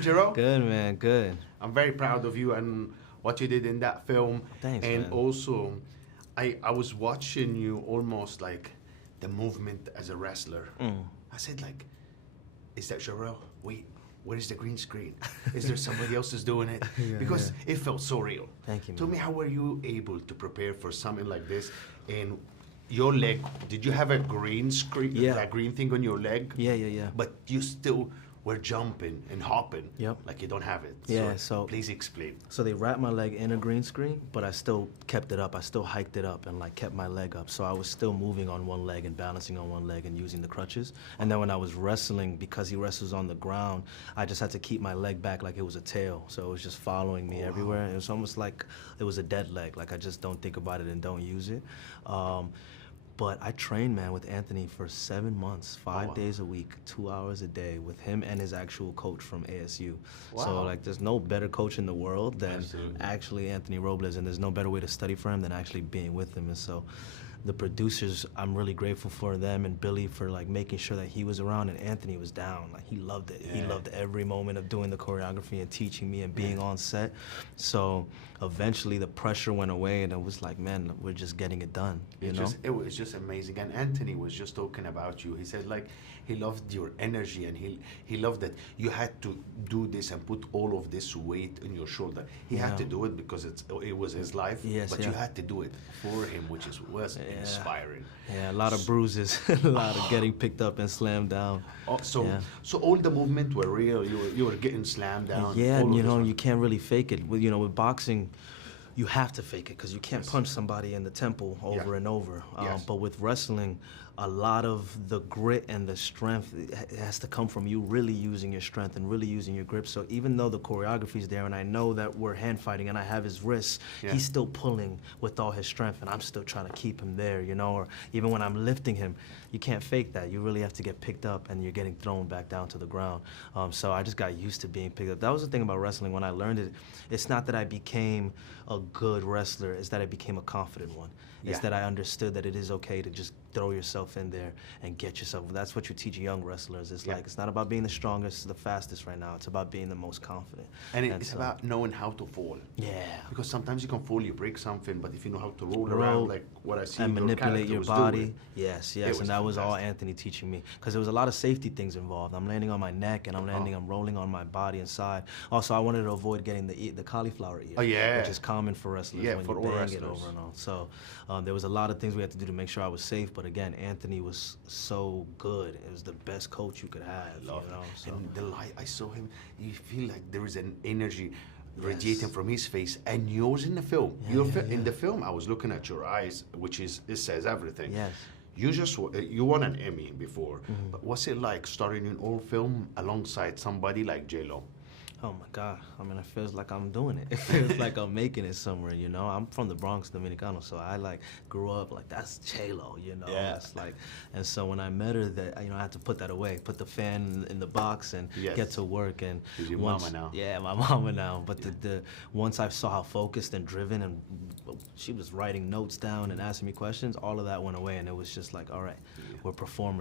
doing, Jharrel? Good, man, good. I'm very proud of you and what you did in that film. Thanks, and man. also, I was watching you almost like the movement as a wrestler. I said like, is that Jharrel? Wait, where is the green screen? Is there somebody else who's doing it? Because it felt so real. Thank you, man. Tell me, how were you able to prepare for something like this? And your leg, did you have a green screen, that green thing on your leg? Yeah. But you still were jumping and hopping. Yep. Like you don't have it. Yeah, So so please explain. So they wrapped my leg in a green screen, but I still kept it up. I still hiked it up and like kept my leg up. So I was still moving on one leg and balancing on one leg and using the crutches. And then when I was wrestling, because he wrestles on the ground, I just had to keep my leg back like it was a tail. So it was just following me everywhere. It was almost like it was a dead leg. Like I just don't think about it and don't use it. But I trained, man, with Anthony for 7 months, 5 days a week, 2 hours a day with him and his actual coach from ASU. So like there's no better coach in the world than actually Anthony Robles, and there's no better way to study for him than actually being with him. And so the producers, I'm really grateful for them and Billy for like making sure that he was around, and Anthony was down. Like he loved it. He loved every moment of doing the choreography and teaching me and being on set. So eventually the pressure went away and it was like, man, we're just getting it done. It was just amazing. And Anthony was just talking about you. He said like he loved your energy, and he loved that you had to do this and put all of this weight on your shoulder. He had to do it because it was his life, but you had to do it for him, which was inspiring. Yeah, a lot of bruises, a lot of getting picked up and slammed down. So all the movement were real. You were getting slammed down. Yeah, and you can't really fake it. With boxing, you have to fake it because you can't punch somebody in the temple over and over. But with wrestling, a lot of the grit and the strength has to come from you really using your strength and really using your grip. So even though the choreography's there and I know that we're hand fighting and I have his wrists, he's still pulling with all his strength and I'm still trying to keep him there, or even when I'm lifting him, you can't fake that. You really have to get picked up and you're getting thrown back down to the ground. So I just got used to being picked up. That was the thing about wrestling when I learned it. It's not that I became a good wrestler, it's that I became a confident one. It's that I understood that it is okay to just throw yourself in there and get yourself. That's what you teach young wrestlers. It's like, it's not about being the strongest, the fastest right now. It's about being the most confident. And it's about knowing how to fall. Yeah. Because sometimes you can fall, you break something, but if you know how to roll around, like what I see and manipulate your body. Doing, and that was all Anthony teaching me. Because there was a lot of safety things involved. I'm landing on my neck and I'm rolling on my body inside. Also, I wanted to avoid getting the cauliflower ear, which is common for wrestlers when you bang it over and all. So there was a lot of things we had to do to make sure I was safe, but again, Anthony was so good. It was the best coach you could have. So. And the light, I saw him, you feel like there is an energy radiating from his face, and yours in the film. In the film, I was looking at your eyes, which it says everything. Yes. You won an Emmy before, but what's it like starring in all film alongside somebody like J-Lo? Oh my God, I mean, it feels like I'm doing it. It feels like I'm making it somewhere, I'm from the Bronx, Dominicano, so I grew up like, that's J-Lo, It's like, and so when I met her, that I had to put that away, put the fan in the box and get to work. And she's your mama now. Yeah, my mama now. But once I saw how focused and driven, and she was writing notes down and asking me questions, all of that went away, and it was just like, all right, we're performers.